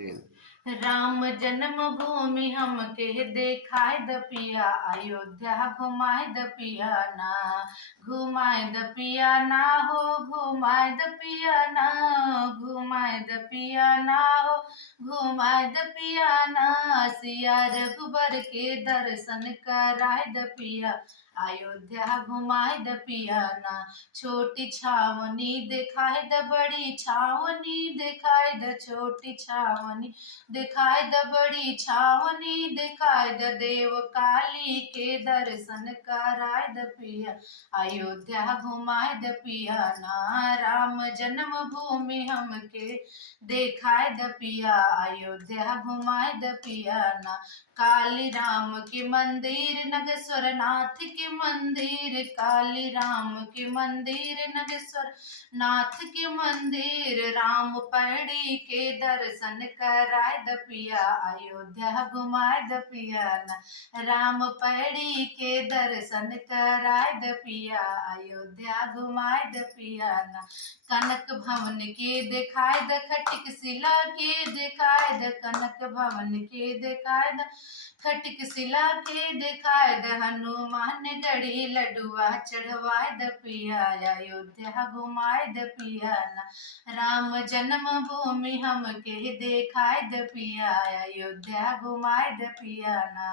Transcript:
3। राम जन्म भूमि हमके देखाय द पिया, अयोध्या घुमाए द पिया ना। घुमाए द पिया ना हो, घुमाए द पिया ना, घुमाए द पिया ना हो, घुमाए द पिया ना। सिया रघुबर के दर्शन कराए द पिया, अयोध्या घुमाए द पिया ना। छोटी छावनी दिखाए द बड़ी छावनी, दिखाए द छोटी छावनी, दिखाए द बड़ी छावनी, दिखाए द देव काली के दर्शन कराए द पिया, अयोध्या घुमाए द पिया ना। राम जन्म भूमि हमके देखाए द पिया, अयोध्या घुमाए द पिया ना। काली राम के मंदिर, नगेश्वर नाथ के मंदिर, काली राम के मंदिर, नगेश्वर नाथ के मंदिर। राम पैड़ी के दर्शन कराए द पिया, अयोध्या घुमाए द पिया ना। राम पैड़ी के दर्शन कराए द पिया, अयोध्या घुमाए द पिया ना। कनक भवन के दिखाए द, खटिक शिला के दिखाए द, कनक भवन के दिखाए द, खटिक शिला के दिखाए द। हनुमान गढ़ी लडुआ चढ़वाए द पिया, अयोध्या घुमाए द पिया ना। राम जन्म भूमि हमके देखाए द पिया, अयोध्या घुमाए द पिया ना।